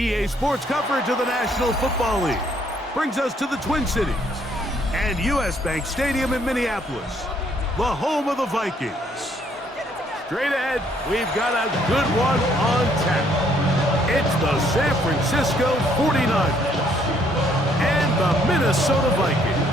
EA Sports coverage of the National Football League brings us to the Twin Cities and US Bank Stadium in Minneapolis, the home of the Vikings. Straight ahead, we've got a good one on tap. It's the San Francisco 49ers and the Minnesota Vikings.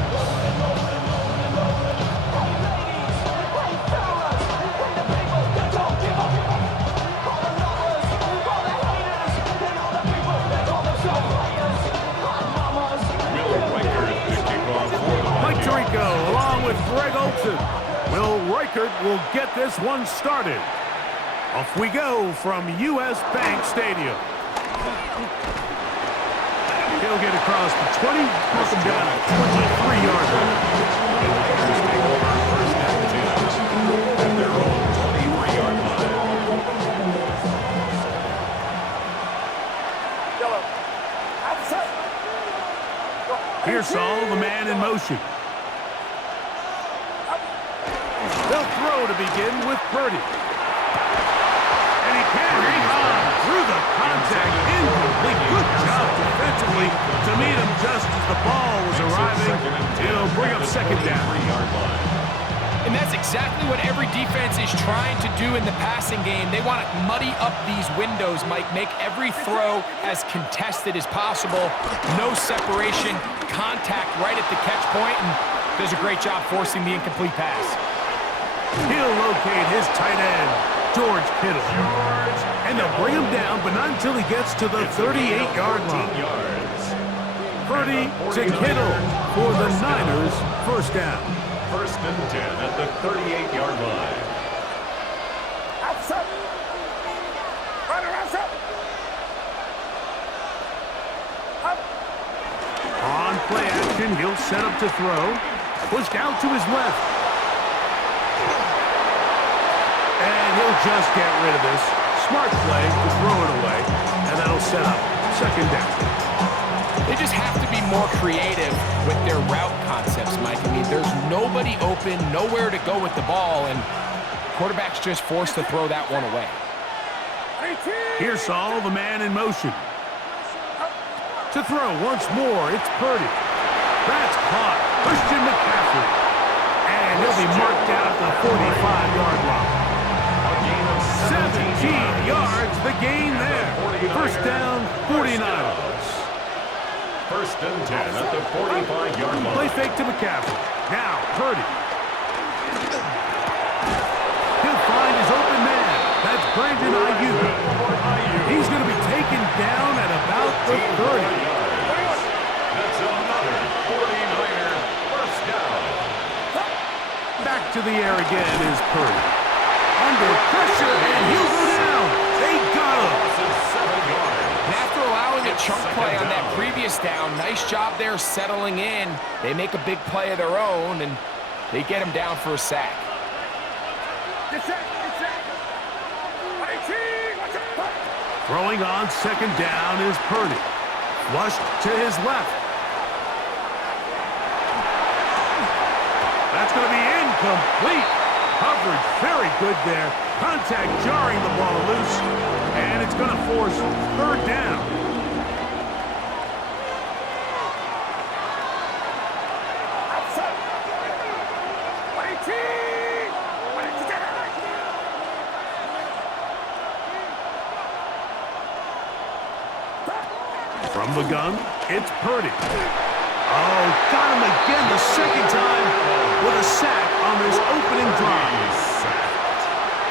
Along with Greg Olsen, Will Reichert will get this one started. Off we go from US Bank Stadium. He'll get across the 20, knock him down at 23-yard line. At their own 23-yard line. Here's Saul, the man in motion. They'll throw to begin with Purdy. And he can hang on through the contact. Incomplete. Good job defensively to meet him just as the ball was arriving. He'll bring up second down. And that's exactly what every defense is trying to do in the passing game. They want to muddy up these windows, Mike, make every throw as contested as possible. No separation, contact right at the catch point, and does a great job forcing the incomplete pass. He'll locate his tight end, George Kittle. And they'll bring him down, but not until he gets to the 38-yard line. Purdy to Kittle for the Niners, first down. First and 10 at the 38-yard line. On play action, he'll set up to throw. Pushed out to his left. And he'll just get rid of this. Smart play to throw it away. And that'll set up second down. They just have to be more creative with their route concepts, Mike. I mean, there's nobody open, nowhere to go with the ball, and quarterback's just forced to throw that one away. Here's Saul, the man in motion. To throw once more, it's Purdy. That's caught. Christian McCaffrey. And he'll be marked down at the 45-yard line. 17 yards, the gain there. First down, 49ers. First and 10 at the 45-yard line. Play fake to McCaffrey. Now, Purdy. He'll find his open man. That's Brandon Ayuk. He's going to be taken down at about the 30. That's another 49er first down. Back to the air again is Purdy. Under pressure, and he'll go down. They got him. And after allowing a chunk play on that previous down, nice job there settling in. They make a big play of their own, and they get him down for a sack. Throwing on second down is Purdy. Flushed to his left. That's going to be incomplete. Coverage very good there. Contact jarring the ball loose. And it's going to force third down. From the gun, it's Purdy. Oh, got him again the second time with a sack on this opening drive.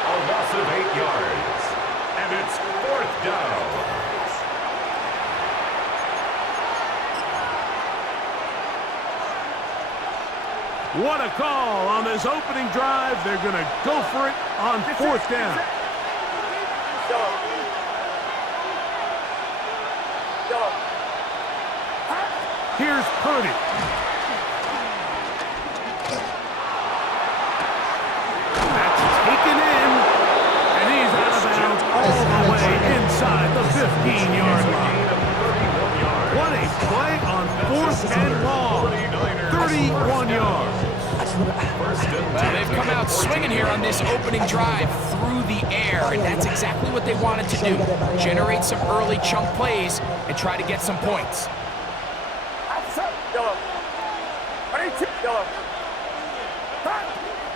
A loss of 8 yards. And it's fourth down. What a call on this opening drive. They're going to go for it on fourth down. Here's Purdy. That's taken in, and he's out of bounds all the way inside the 15-yard line. What a play on fourth and long. 31 yards. First and Well, they've come out swinging here on this opening drive through the air, and that's exactly what they wanted to do. Generate some early chunk plays and try to get some points.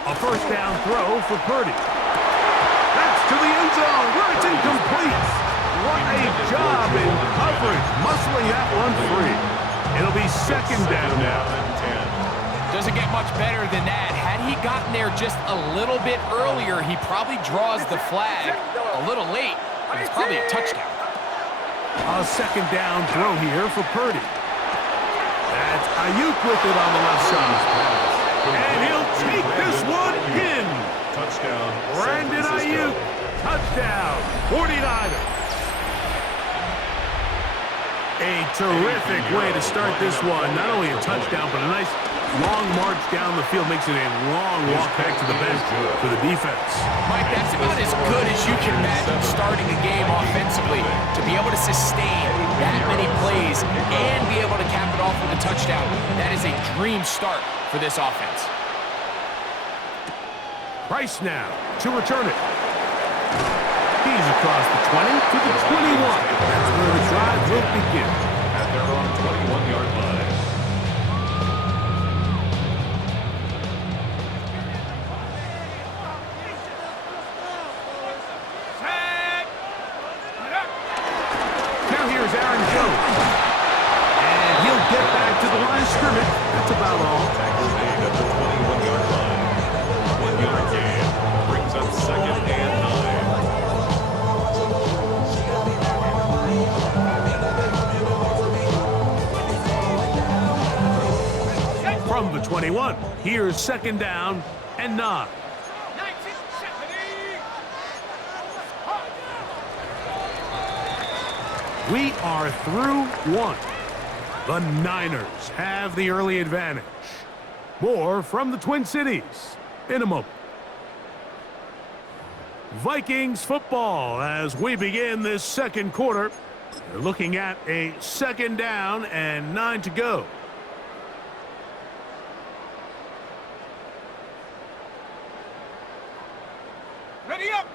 A first down throw for Purdy. That's to the end zone where it's incomplete. What a job in coverage, muscling that one free. It'll be second down now. Doesn't get much better than that. Had he gotten there just a little bit earlier, he probably draws the flag a little late, but it's probably a touchdown. A second down throw here for Purdy. That's Ayuk with it on the left side. And he'll take this one in. Touchdown. Brandon Ayuk. Touchdown. 49ers. A terrific way to start this one. Not only a touchdown, but a nice long march down the field. Makes it a long walk back to the bench for the defense. Mike, that's about as good as you can imagine starting a game offensively. To be able to sustain that many plays and be able to cap it off with a touchdown, that is a dream start for this offense. Price now to return it. He's across the 20 to the 21. That's where the drive will begin. At their own 21-yard line. Now here's Aaron Jones. And he'll get back to the line of scrimmage. That's about all. Tackle made at the 21-yard line. 1-yard gain brings up second and 9. From the 21, here's second down and 9. We are through one. The Niners have the early advantage. More from the Twin Cities in a moment. Vikings football as we begin this second quarter. They're looking at a second down and 9 to go. Ready up!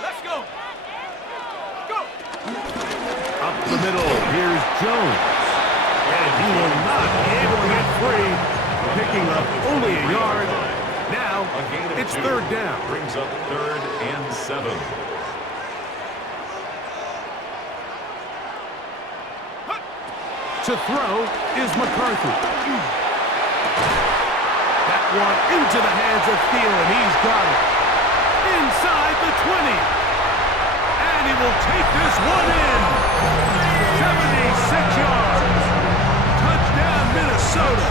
Let's go! Go! Up the middle, here's Jones. And he will not be able to get free, picking up only a yard. Now, it's third down. Brings up third and 7. To throw is McCarthy. That one into the hands of Thielen. He's got it. Inside the 20. And he will take this one in. 76 yards. Touchdown, Minnesota.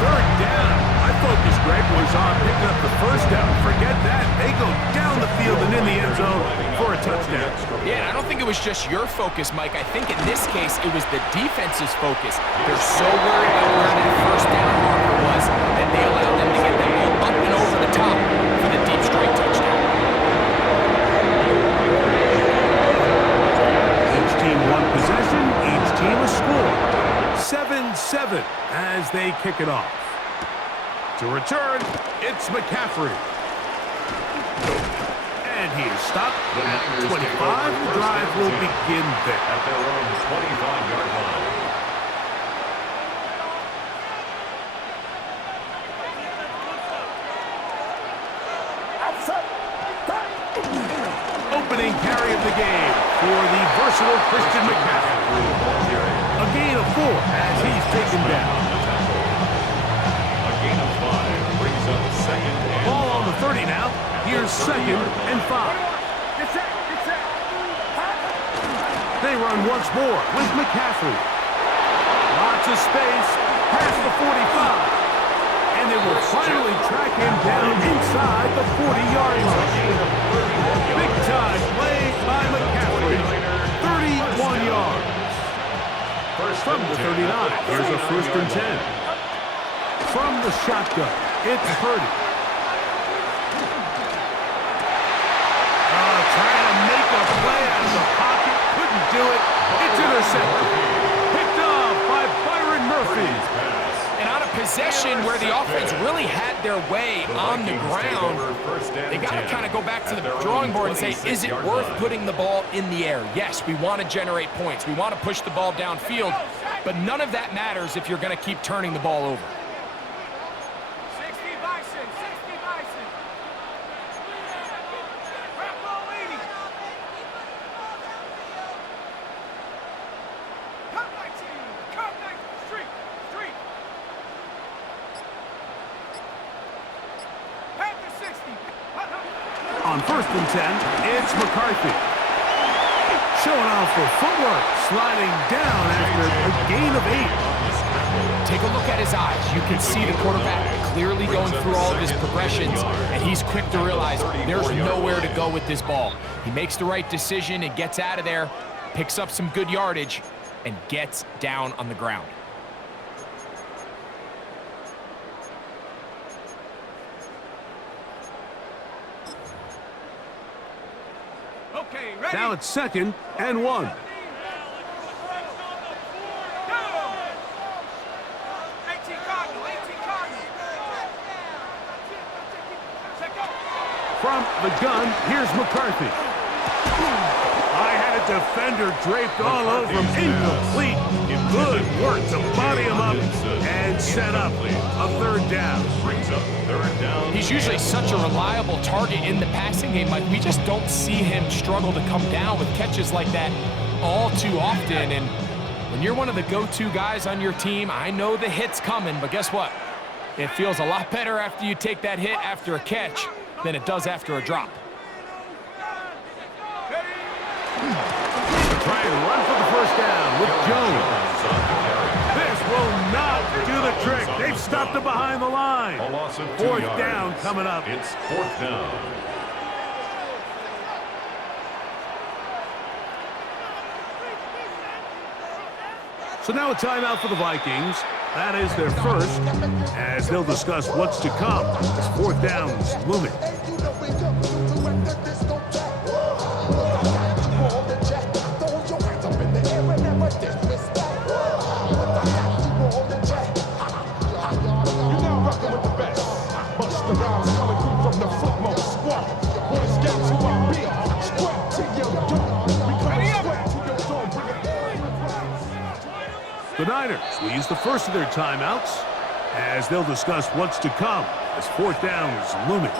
Third down. My focus, Greg, was on picking up the first down. Forget that. They go down the field and in the end zone for a touchdown. Yeah, and I don't think it was just your focus, Mike. I think in this case, it was the defense's focus. They're so worried about where that first down marker was that they allowed them to get that ball up and over the top for the deep straight touchdown. Each team one possession, each team a score. 7-7 as they kick it off. To return, it's McCaffrey. And he is stopped at 25. The drive will begin there. At their own 25-yard line. Opening carry of the game for the versatile Christian McCaffrey. A gain of 4 as he's taken down. A gain of 5 brings up second and Ball on the 30 now. Here's second and 5. They run once more with McCaffrey. Lots of space past the 45. And they will finally track him down inside the 40-yard line. Big time play by McCaffrey. 31 yards. From the 39, here's a first and 10. From the shotgun, it's Purdy. Trying to make a play out of the pocket. Couldn't do it. It's intercepted. possession where the offense really had their way on the ground, they got to kind of go back to the drawing board and say, is it worth putting the ball in the air? Yes, we want to generate points. We want to push the ball downfield, but none of that matters if you're going to keep turning the ball over. On 1st and 10, it's McCarthy. Showing off for footwork, sliding down after a gain of 8. Take a look at his eyes. You can see the quarterback clearly going through all of his progressions, and he's quick to realize there's nowhere to go with this ball. He makes the right decision and gets out of there, picks up some good yardage, and gets down on the ground. Now it's 2nd and 1. From the gun, here's McCarthy. I had a defender draped all over him. Incomplete. Good work to body him up and set up a 3rd down. He's usually such a reliable target in the passing game. Like, we just don't see him struggle to come down with catches like that all too often. And when you're one of the go-to guys on your team, I know the hit's coming, but guess what? It feels a lot better after you take that hit after a catch than it does after a drop. Try and run for the 1st down with Jones. This will not do the trick. They've stopped him behind the line. 4th down coming up. It's 4th down. So now a timeout for the Vikings. That is their first, as they'll discuss what's to come as 4th down is looming. The Niners will use the first of their timeouts as they'll discuss what's to come as 4th down is looming.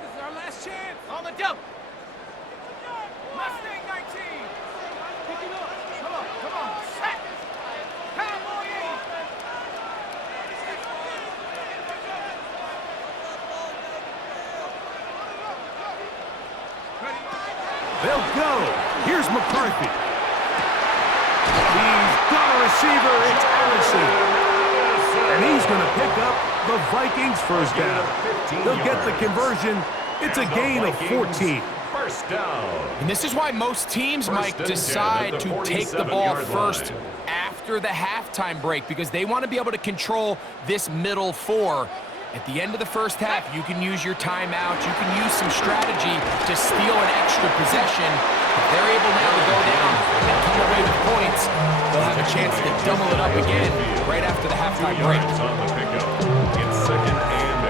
This is our last chance. On the double. Mustang 19. Come on. Set. Cowboy 8. They'll go. Here's McCarthy. He's got a receiver. It's Allison. And he's going to pick up the Vikings' 1st down. They'll get the conversion. It's a gain of 14. 1st down. And this is why most teams, Mike, decide to take the ball first after the halftime break, because they want to be able to control this middle 4. At the end of the 1st half, you can use your timeout. You can use some strategy to steal an extra possession. If they're able now to go down and come away with points, they'll have a chance to double it up again right after the halftime break. On the pickup. It's 2nd and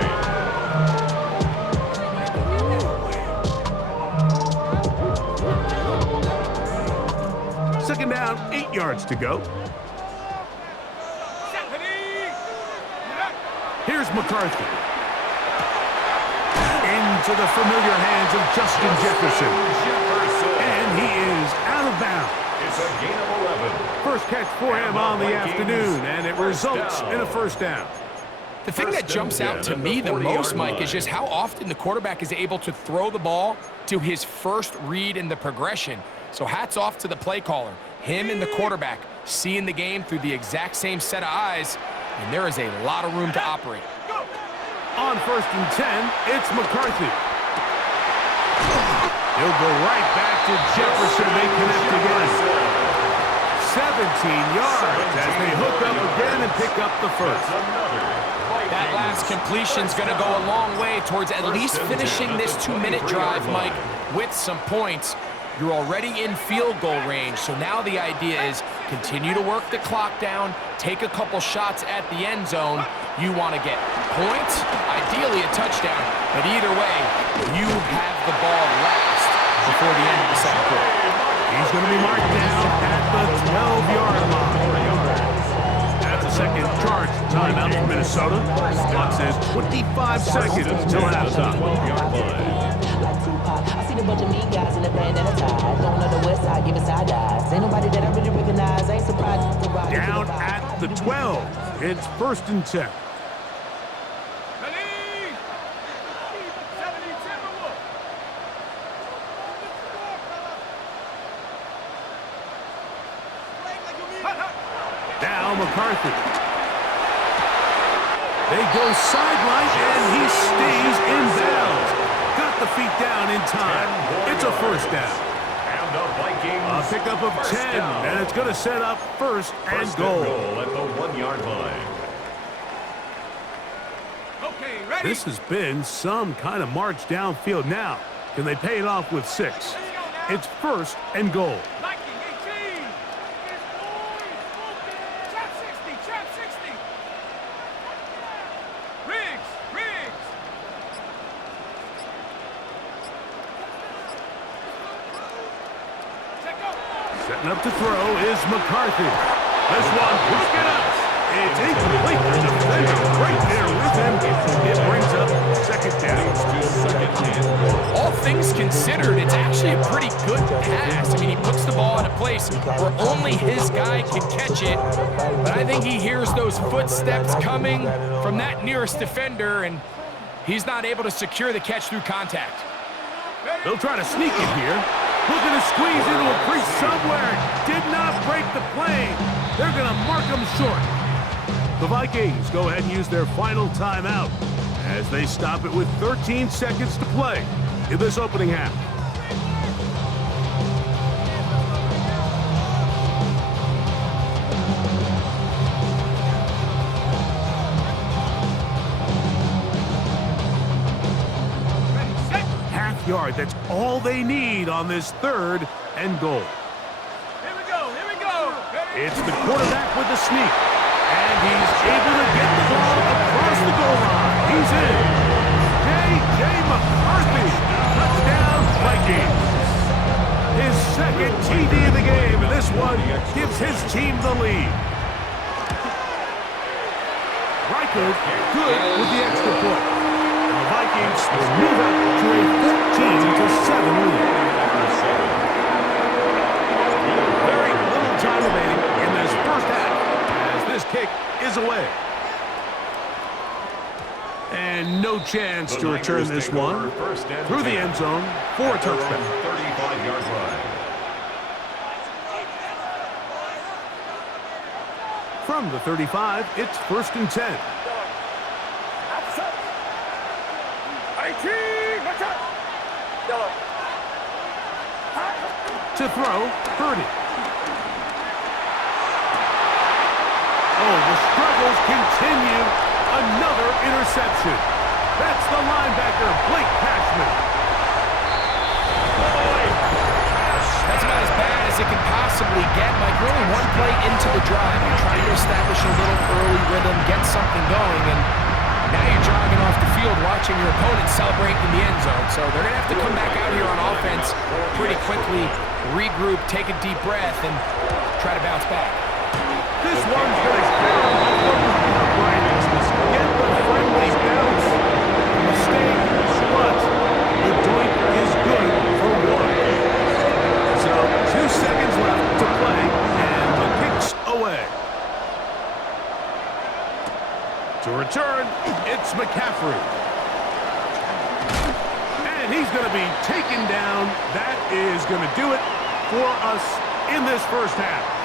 8. 2nd down, 8 yards to go. Here's McCarthy. Into the familiar hands of Justin Jefferson. And he is out of bounds. It's a gain of 11. First catch for him on the afternoon, and it results in a 1st down. The thing that jumps out to me the most, Mike, is just how often the quarterback is able to throw the ball to his first read in the progression. So hats off to the play caller. Him and the quarterback seeing the game through the exact same set of eyes, and there is a lot of room to operate. On 1st and 10, it's McCarthy. He'll go right back to Jefferson. They connect again. 17 yards as they hook up again and pick up the 1st. That last completion's going to go a long way towards at least finishing this 2-minute drive, Mike, with some points. You're already in field goal range, so now the idea is continue to work the clock down, take a couple shots at the end zone. You want to get points, ideally a touchdown, but either way, you have the ball last before the end of the second quarter. He's going to be marked down at the 12-yard line. That's a second charge timeout for Minnesota. Clock says 25 seconds until halftime. I seen a bunch of mean guys in the band and a tie. Don't know the west side, giving side eyes. Ain't nobody that I really recognize. Ain't surprised to ride. Down at the 12. It's 1st and 10. Now McCarthy. They go sideline, and he stays in bounds. Got the feet down in time. It's a first down. And the Vikings. A pickup of 10, and it's going to set up first and goal. At the 1-yard line. Okay, ready? This has been some kind of march downfield. Now, can they pay it off with 6? It's first and goal. Setting up to throw is McCarthy. This one, broken up. It's incomplete. The defender right there with him. It brings up second down. All things considered, it's actually a pretty good pass. I mean, he puts the ball in a place where only his guy can catch it. But I think he hears those footsteps coming from that nearest defender, and he's not able to secure the catch through contact. They'll try to sneak it here. Looking to squeeze into a crease somewhere. Did not break the plane. They're going to mark him short. The Vikings go ahead and use their final timeout as they stop it with 13 seconds to play in this opening half. Yard. That's all they need on this 3rd and goal. Here we go. It's the quarterback with the sneak, and he's able to get the ball across the goal line. He's in. J.J. McCarthy, touchdown Vikings. His second TD of the game, and this one gives his team the lead. Reichard good with the extra point. The Vikings will move up to a 14-7 lead. Very little time remaining in this first half as this kick is away. And no chance to return this one through the end zone for a touchdown. 35-yard line. From the 35, it's 1st and 10. To throw, Purdy. Oh, the struggles continue. Another interception. That's the linebacker, Blake Cashman. That's about as bad as it can possibly get. Like, really one play into the drive, you're trying to establish a little early rhythm, get something going, and now you're jogging off the field watching your opponent celebrate in the end zone. So they're going to have to come back out here on offense pretty quickly, regroup, take a deep breath, and try to bounce back. This one's going to get the friendly bounce. Mistake, but the doink is good for 1. So 2 seconds left to play, and the kick's away. To return, it's McCaffrey. And he's going to be taken down. That is going to do it for us in this first half.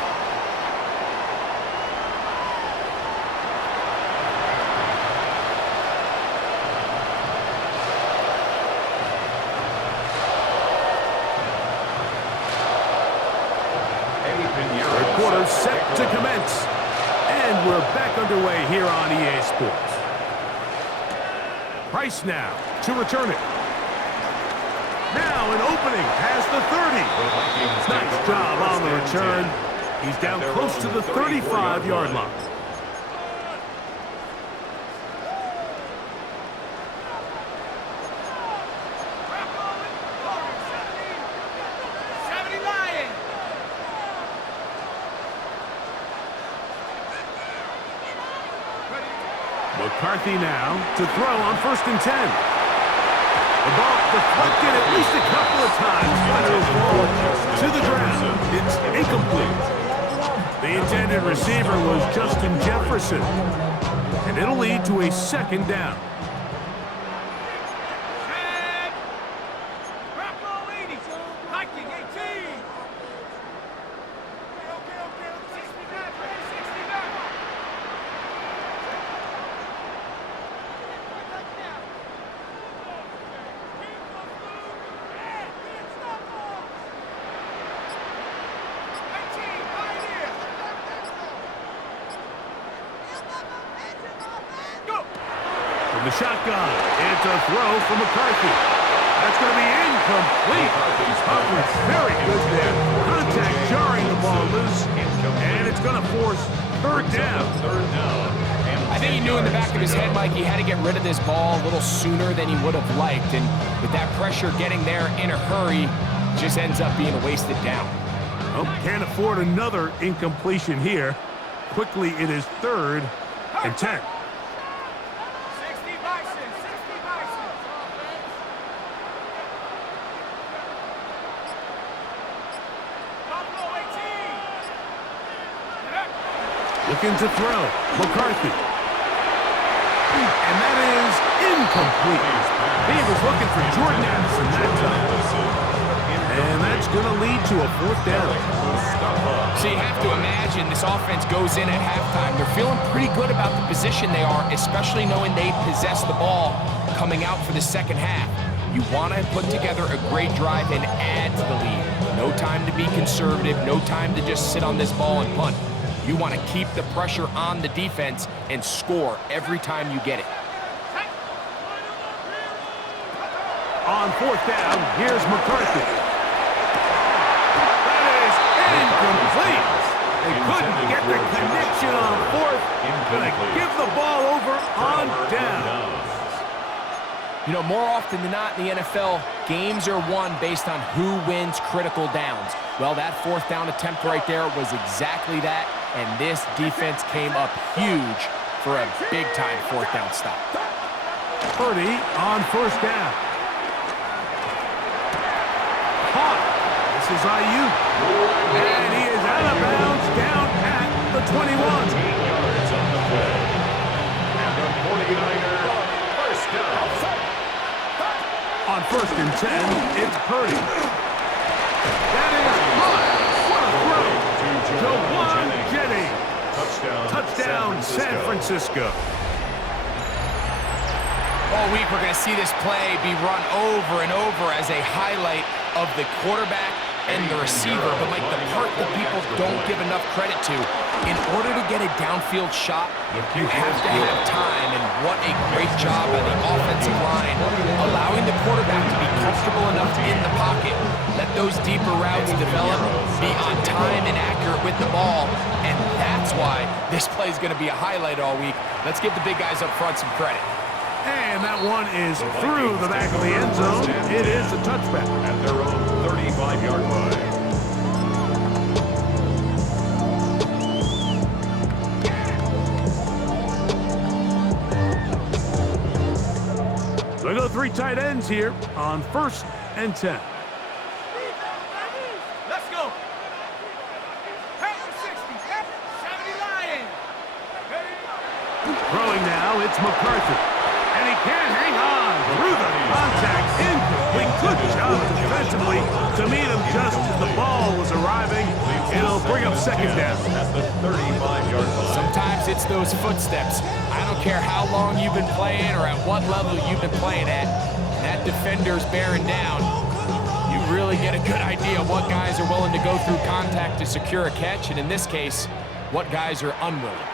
Third quarter set to commence. And we're back underway here on EA Sports. Price now to return it. Now an opening past the 30. Nice job on the return. He's down close to the 35-yard line. McCarthy now to throw on 1st and 10. The ball deflected at least a couple of times, but it'll fall to the ground. It's incomplete. The intended receiver was Justin Jefferson, and it'll lead to a 2nd down. The shotgun, and to throw from McCarthy. That's going to be incomplete. Very good there. Contact jarring the ball loose, and it's going to force 3rd down. I think he knew in the back of his head, Mike, he had to get rid of this ball a little sooner than he would have liked, and with that pressure getting there in a hurry, just ends up being a wasted down. Oh, can't afford another incompletion here. Quickly, it is 3rd and 10. Looking to throw. McCarthy. And that is incomplete. He was looking for Jordan Addison that time. And that's going to lead to a 4th down. So you have to imagine this offense goes in at halftime. They're feeling pretty good about the position they are, especially knowing they possess the ball coming out for the 2nd half. You want to put together a great drive and add to the lead. No time to be conservative. No time to just sit on this ball and punt. You want to keep the pressure on the defense and score every time you get it. On 4th down, here's McCarthy. That is incomplete. They couldn't get the connection on 4th. Gonna give the ball over on down. You know, more often than not in the NFL, games are won based on who wins critical downs. Well, that 4th down attempt right there was exactly that, and this defense came up huge for a big-time 4th down stop. Purdy on 1st down. Caught. This is IU. And he is out of bounds down at the 21. 18 yards on the play. And the 49er, 1st down. On 1st and 10, it's Purdy. That is caught. What a throw. Jawan Jennings. Touchdown, San Francisco. All week we're going to see this play be run over and over as a highlight of the quarterback and the receiver. But, Mike, the part that people don't give enough credit to, in order to get a downfield shot, you have to have time. And what a great job by the offensive line, allowing the quarterback to be comfortable enough in the pocket, let those deeper routes develop, be on time and accurate with the ball. And that's why this play is going to be a highlight all week. Let's give the big guys up front some credit. And that one is through the back of the end zone. It is a touchback. At their own 35-yard line. So I go 3 tight ends here on 1st and 10. Let's go. Pass the 60. 70 Lion. Throwing now, it's McCarthy. And he can't hang on through the contact. Incomplete. Good job defensively to meet him just as the ball was arriving. It'll bring up 2nd down. At the 35-yard line. Sometimes it's those footsteps. I don't care how long you've been playing or at what level you've been playing at. That defender's bearing down. You really get a good idea of what guys are willing to go through contact to secure a catch, and in this case, what guys are unwilling.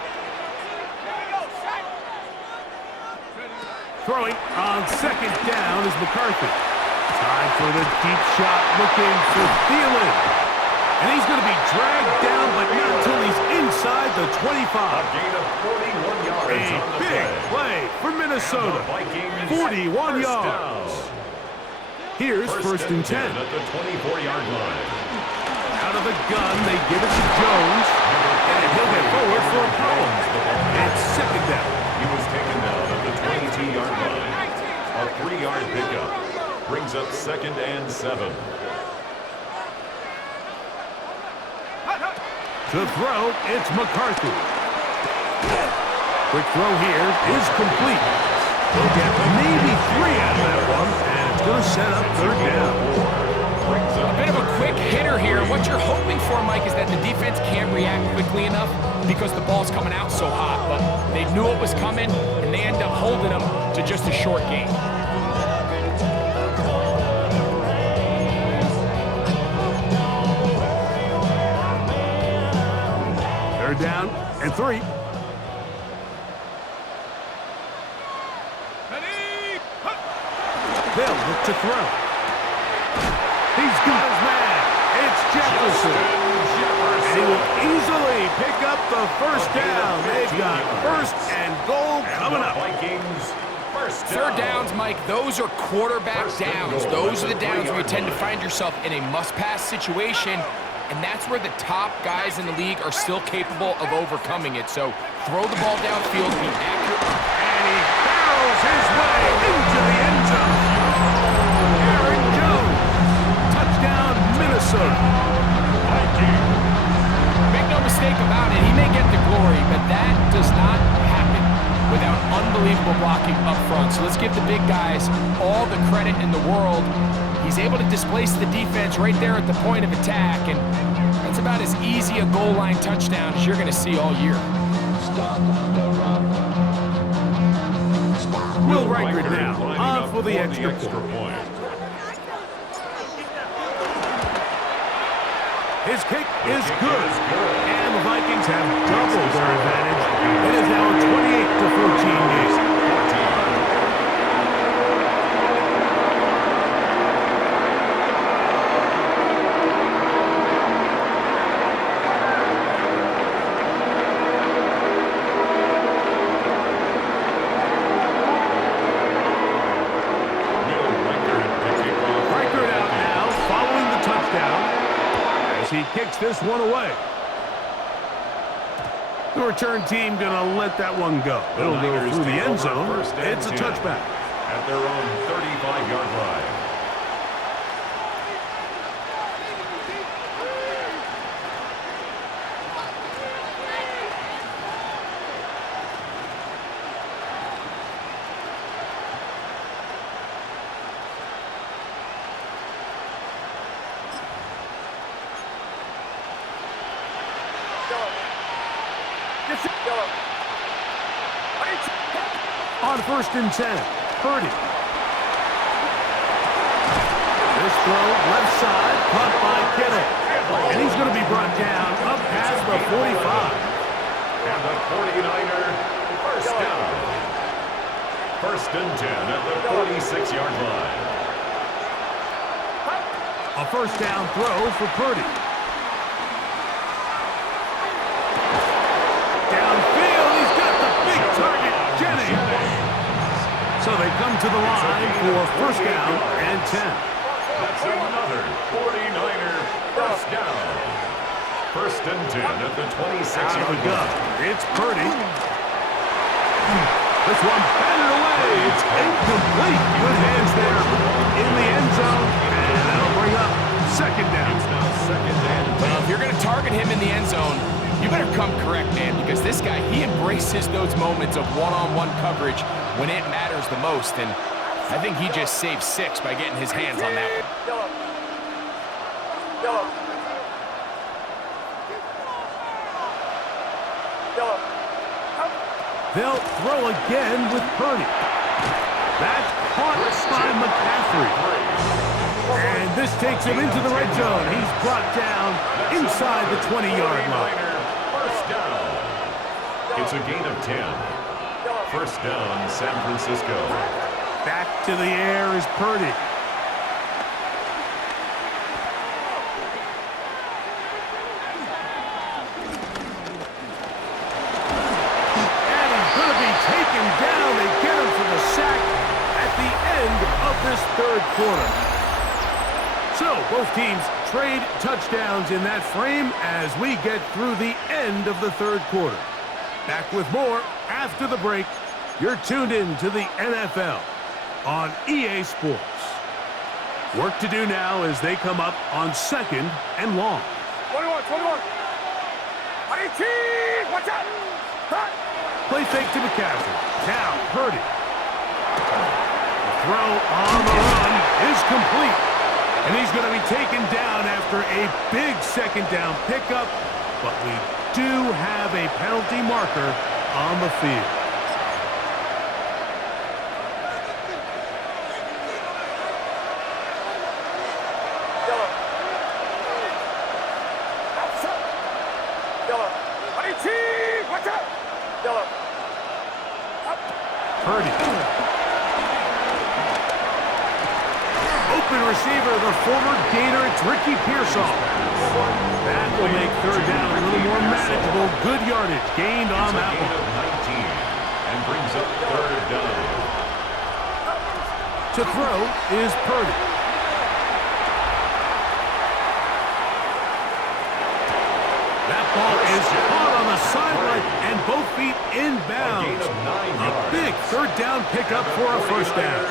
Throwing on second down is McCarthy. Time for the deep shot, looking for Thielen. And he's going to be dragged down, but not until he's inside the 25. A gain of 41 yards A on the big play for Minnesota. 41 yards. Here's first and 10. At the 24-yard line. Out of the gun, they give it to Jones. And he'll get forward for a problem. It's second down. He was taken down at the 22-yard line. A 3-yard pickup. Brings up second and 7. To throw, it's McCarthy. Quick throw here is complete. He'll get maybe 3 out of that one, and it's going to set up third down. A bit of a quick hitter here. What you're hoping for, Mike, is that the defense can't react quickly enough because the ball's coming out so hot. But they knew it was coming, and they end up holding them to just a short gain. Third down and 3. They'll look to throw. He's got his man. It's Jefferson. And he will easily pick up the first down. They've got first and goal coming up. Vikings first down. Third downs, Mike, those are quarterback downs. Those are the downs where you tend to find yourself in a must-pass situation, and that's where the top guys in the league are still capable of overcoming it. So throw the ball downfield, be accurate. And he barrels his way into the end zone. Aaron Jones. Touchdown, Minnesota. Make no mistake about it, he may get the glory, but that does not happen without unbelievable blocking up front. So let's give the big guys all the credit in the world. He's able to displace the defense right there at the point of attack, and that's about as easy a goal line touchdown as you're going to see all year. Will Reichert now on for the extra point. His kick is good, and the Vikings have doubled their advantage. It is now a 28-14 game. He kicks this one away. The return team gonna let that one go. It'll go through the end zone. It's a touchback. At their own 35-yard line. On first and 10, Purdy. This throw left side, caught by Kittle. And he's going to be brought down up past the 45. And the 49er first down. First and 10 at the 46-yard line. A first down throw for Purdy. Downfield, he's got the big target, Jennings. So they come to the line for first down and 10. That's another 49er first down. First and 10 at the 26-yard line. It's Purdy. This one batted away. It's incomplete. Good hands there in the end zone. And that'll bring up second down. It's now second and 10. Well, if you're going to target him in the end zone, you better come correct, man, because this guy, he embraces those moments of one-on-one coverage when it matters the most, and I think he just saved 6 by getting his hands on that one. They'll throw again with Purdy. That's caught by McCaffrey. And this takes him into the red zone. He's brought down inside the 20-yard line. First down. It's a gain of 10. First down, San Francisco. Back to the air is Purdy. Taken down. They get him for the sack at the end of this third quarter. So both teams trade touchdowns in that frame as we get through the end of the third quarter. Back with more after the break. You're tuned in to the NFL on EA Sports. Work to do now as they come up on 2nd and long. 21. Watch out! Hot. Play fake to McCaffrey. Now, Purdy. The throw on the run is complete. And he's going to be taken down after a big second down pickup. But we do have a penalty marker on the field. Purdy. Open receiver, the former Gator, it's Ricky Pearsall. That will make third down a little more manageable. Good yardage gained on that one. 19 and brings up third down. To throw is Purdy. That ball is caught on the sideline and both feet inbounds. A big third down pickup for a first down.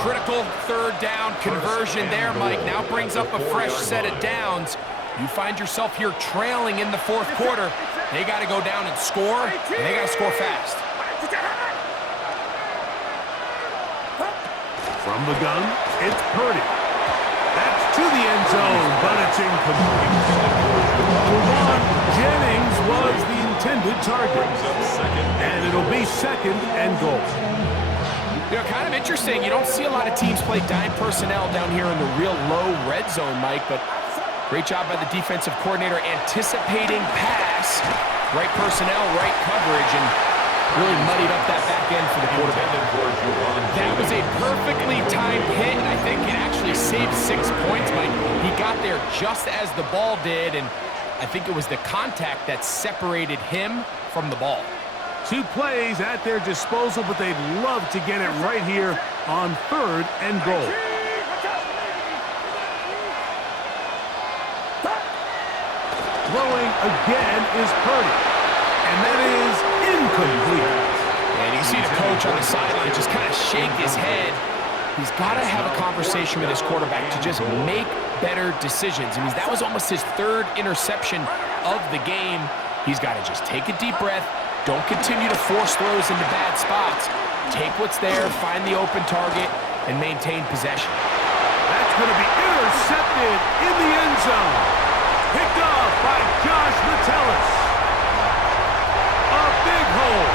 Critical third down conversion there, Mike. Now brings up a fresh set of downs. You find yourself here trailing in the fourth quarter. They got to go down and score, and they got to score fast. From the gun, it's Purdy. That's to the end zone, but it's incomplete. Javon Jennings was the intended target. And it'll be 2nd and goal. You know, kind of interesting. You don't see a lot of teams play dime personnel down here in the real low red zone, Mike, but great job by the defensive coordinator anticipating pass, right personnel, right coverage, and really muddied up that back end for the quarterback. That was a perfectly timed hit, and I think it actually saved 6 points, Mike. He got there just as the ball did, and I think it was the contact that separated him from the ball. 2 plays at their disposal, but they'd love to get it right here on 3rd and goal. Throwing again is Purdy, and that is incomplete. And you see the coach on the sideline just kind of shake his head. He's got to have a conversation with his quarterback to just make better decisions. I mean, that was almost his 3rd interception of the game. He's got to just take a deep breath. Don't continue to force throws into bad spots. Take what's there, find the open target, and maintain possession. That's going to be intercepted in the end zone. Picked off by Josh Metellus. A big hole.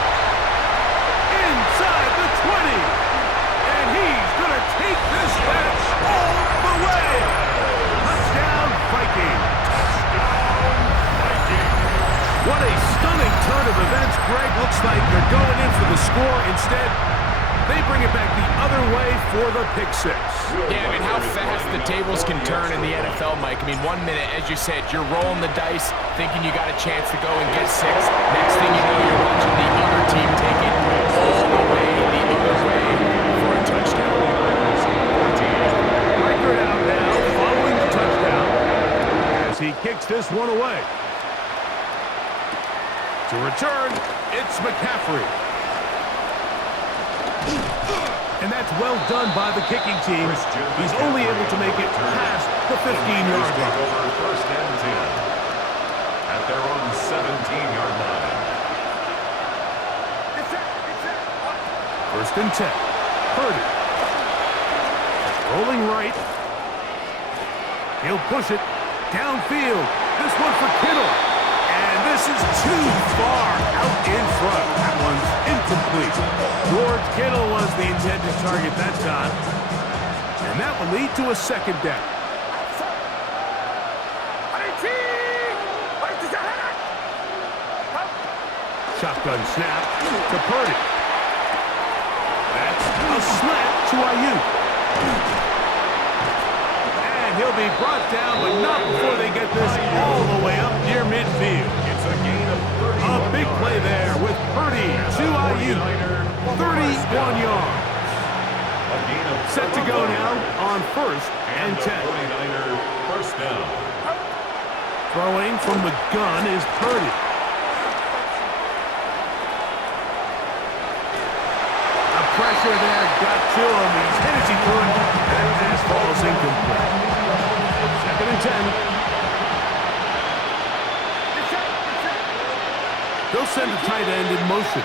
Inside the 20. And he's going to take this match all the way. Touchdown, Vikings. What a stunning turn of events. Greg, looks like they're going in for the score. Instead, they bring it back the other way for the pick 6. Yeah, I mean, how fast the tables can turn in the NFL, Mike. I mean, 1 minute, as you said, you're rolling the dice, thinking you got a chance to go and get 6. Next thing you know, you're watching the other team take it all the way the other way for a touchdown. Record out now following the touchdown as he kicks this one away. To return, it's McCaffrey. And that's well done by the kicking team. He's only able to make it past the 15-yard line. First and 10 at their own 17-yard line. First and 10. Purdy. Rolling right. He'll push it downfield. This one for Kittle. And this is too far out in front. That one's incomplete. George Kittle was the intended target that time. And that will lead to a 2nd down. Shotgun snap to Purdy. That's a slant to Ayuk. And he'll be brought down, but not before they get this all the way up near midfield. It's a gain of 31 A big play there with Purdy to Ayuk. 31 yards. A gain of Set to go now on 1st and 10. 49er first down. Throwing from the gun is Purdy. The pressure there got to him. He's hit as he could. That pass falls incomplete. 2nd and 10. They'll send the tight end in motion.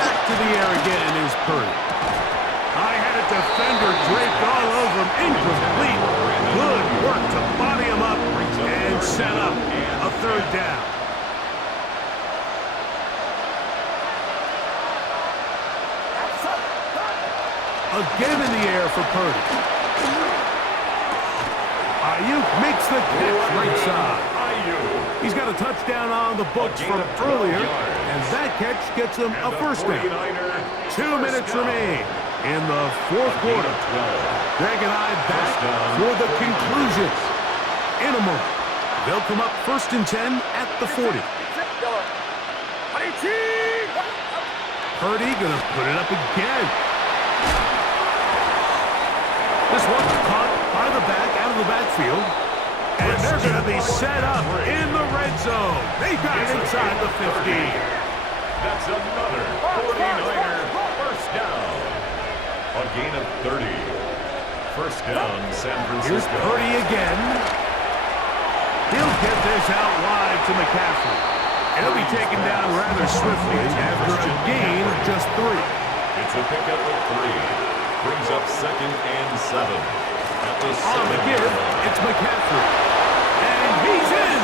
Back to the air again is Purdy. I had a defender draped all over him. Incomplete. Good work to body him up and set up a 3rd down. Again in the air for Purdy. Ayuk makes the catch right side. He's got a touchdown on the books from earlier, and that catch gets him a 1st down. 2 minutes remain in the 4th quarter. Greg and I back for the conclusion. In a moment, they'll come up 1st and 10 at the 40. Purdy gonna put it up again. This one caught by the back out of the backfield. And they're going to be set up in the red zone. They got it inside the 50. That's another 49er first down. A gain of 30. First down, San Here's Francisco. Purdy again. He'll get this out wide to McCaffrey. And he'll be taken down rather swiftly after a gain of just 3. It's a pickup of 3. Brings up 2nd and 7. At the On the give, it's McCaffrey. And he's in!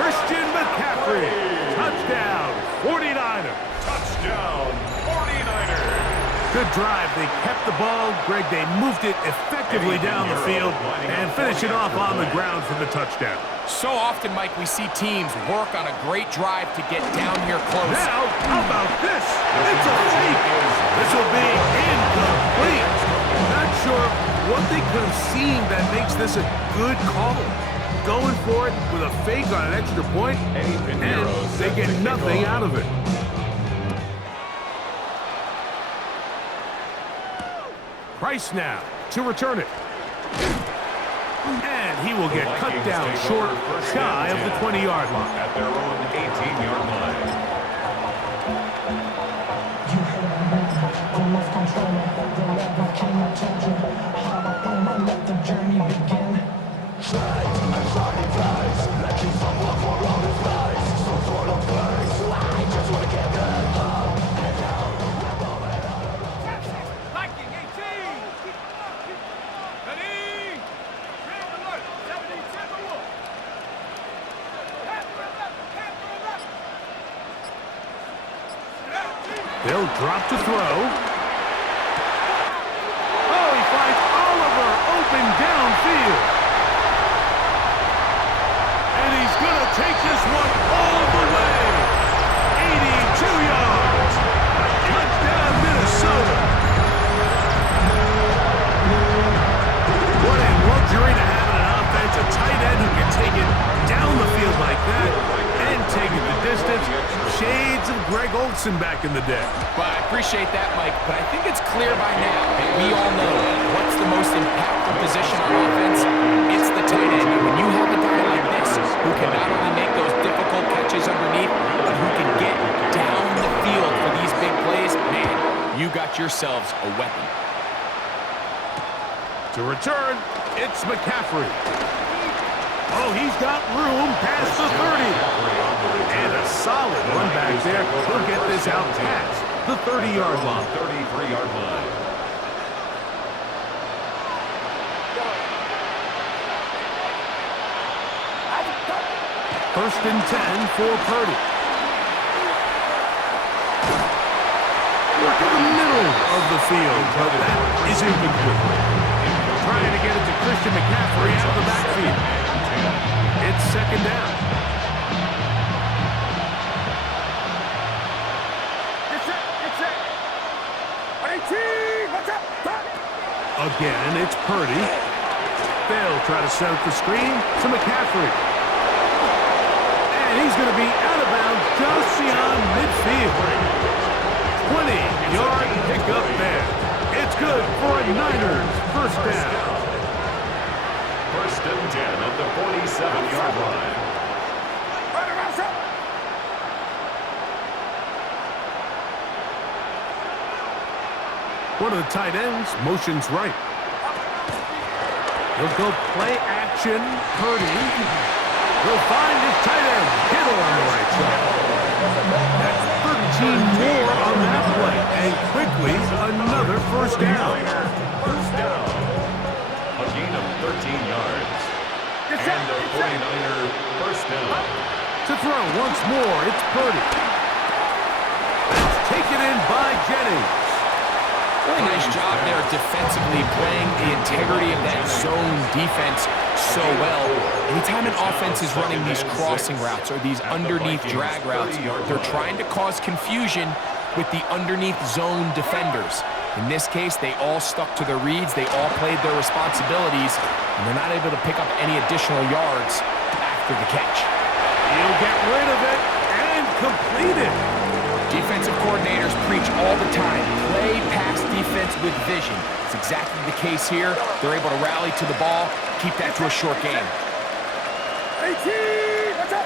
Christian McCaffrey. Touchdown, 49er. Touchdown, 49ers. Good drive. They kept the ball. Greg, they moved it effectively down the field and finish it off on the ground for the touchdown. So often, Mike, we see teams work on a great drive to get down here close. Now, how about this? It's a fake. This will be incomplete. Not sure what they could have seen that makes this a good call. Going for it with a fake on an extra point, and they get nothing out of it. Price now to return it. And he will get cut down short, shy of the 20-yard line. At their own 18-yard line. You heard me, I lost control. The love I came, I told you. How about when I let the journey begin? I'm starting flies, looking someone for all his lies. So full of lies, I just wanna get that up. And now, Viking 18! Ready? Red alert! 77 Wolf! They'll drop to throw. Oh, he finds Oliver open downfield. And he's going to take this one all the way. 82 yards. Touchdown, Minnesota. What a luxury to have in an offense. A tight end who can take it down the field like that and take it the distance. Shades of Greg Olsen back in the day. Well, I appreciate that, Mike, but I think it's clear by now that we all know what's the most impactful position on offense. It's the tight end. And when you have a guy like this who can not only make those difficult catches underneath, but who can get down the field for these big plays, man, you got yourselves a weapon. To return, it's McCaffrey. Oh, he's got room past the 30. And a solid run back there. He'll get this out past the 30-yard line. 33-yard line. First and 10 for Purdy. Work in the middle of the field, but that is incomplete. Trying to get it to Christian McCaffrey out of the backfield. It's 2nd down. Again, it's Purdy. They'll try to set up the screen to McCaffrey. And he's going to be out of bounds just beyond midfield. 20-yard pickup there. It's good for a Niners first down. First and 10 at the 47-yard line. One of the tight ends motions right. He'll go play action. Purdy. He'll find his tight end. Kittle on the right side. That's 13 more on that play. And quickly, another first down. First down. A gain of 13 yards. And a 49er first down. To throw once more, it's Purdy. That's taken in by Jennings. Really nice job there defensively, playing the integrity of that zone defense so well. Anytime an offense is running these crossing routes or these underneath drag routes, they're trying to cause confusion with the underneath zone defenders. In this case, they all stuck to their reads, they all played their responsibilities, and they're not able to pick up any additional yards after the catch. He'll get rid of it and complete it. Defensive coordinators preach all the time, play pass defense with vision. It's exactly the case here. They're able to rally to the ball, keep that to a short game. 18, watch out!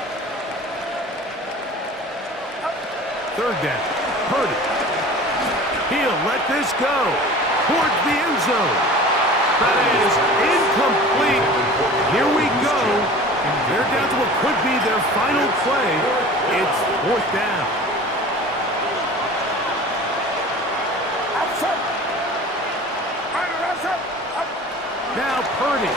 Third down, Purdy. He'll let this go towards the end zone. That is incomplete. Here we go. They're down to what could be their final play. It's fourth down. Now Purdy.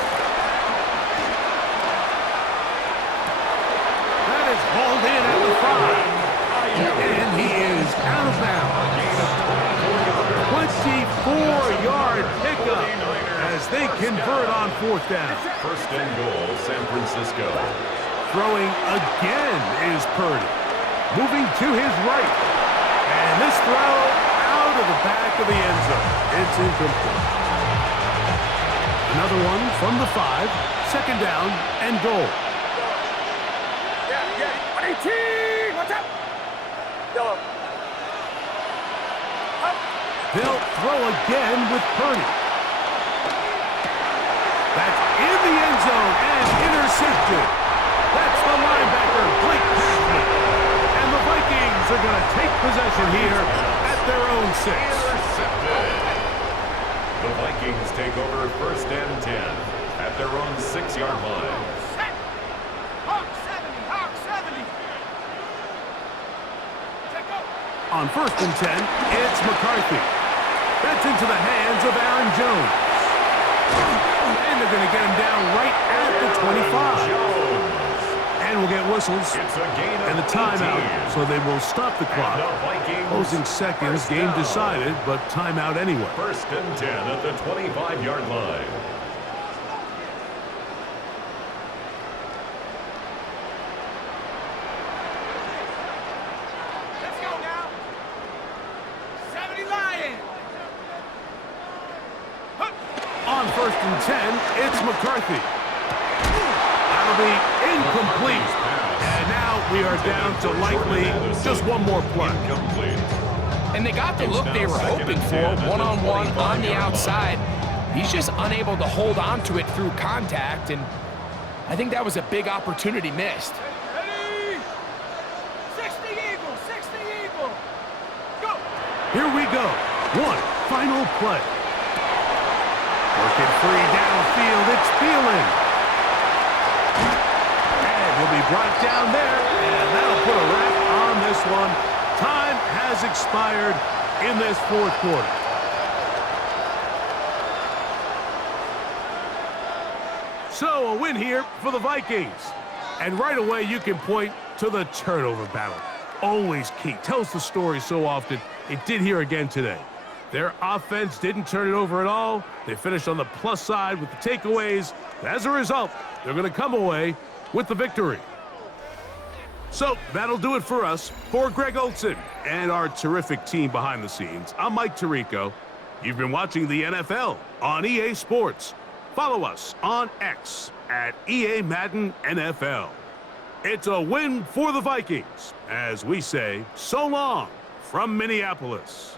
That is hauled in at the 5. And he is out of bounds. 24-yard pickup as they convert on fourth down. First and goal, San Francisco. Throwing again is Purdy. Moving to his right. And this throw out of the back of the end zone. It's incomplete. Another one from the 5. Second down and goal. 18, watch out! Yellow. They'll throw again with Purdy. That's in the end zone and intercepted. That's the linebacker, Blake Passman. And the Vikings are going to take possession here at their own 6. Intercepted. The Vikings take over first and 10 at their own 6-yard line. Hawk 70, Hawk 70. Check out. On first and 10, it's McCarthy. That's into the hands of Aaron Jones. And they're going to get him down right at the 25. And we'll get whistles and the timeout, so they will stop the clock. Closing seconds, game decided, but timeout anyway. First and 10 at the 25-yard line. Let's go now. 70 Lions. On first and 10, it's McCarthy. That'll be incomplete. And now we are down to likely just one more play. And they got the look they were hoping for, one-on-one on the outside. He's just unable to hold on to it through contact, and I think that was a big opportunity missed. Ready? 60 Eagle, 60 Eagle. Go. Here we go. One final play. Working free downfield, it's Thielen. And he'll be brought down there, and that'll put a wrap on this one. Time has expired in this fourth quarter. So a win here for the Vikings. And right away you can point to the turnover battle. Always key. Tells the story so often. It did here again today. Their offense didn't turn it over at all. They finished on the plus side with the takeaways. As a result, they're going to come away with the victory. So that'll do it for us. For Greg Olson and our terrific team behind the scenes, I'm Mike Tirico. You've been watching the NFL on EA Sports. Follow us on X at EA Madden NFL. It's a win for the Vikings, as we say so long from Minneapolis.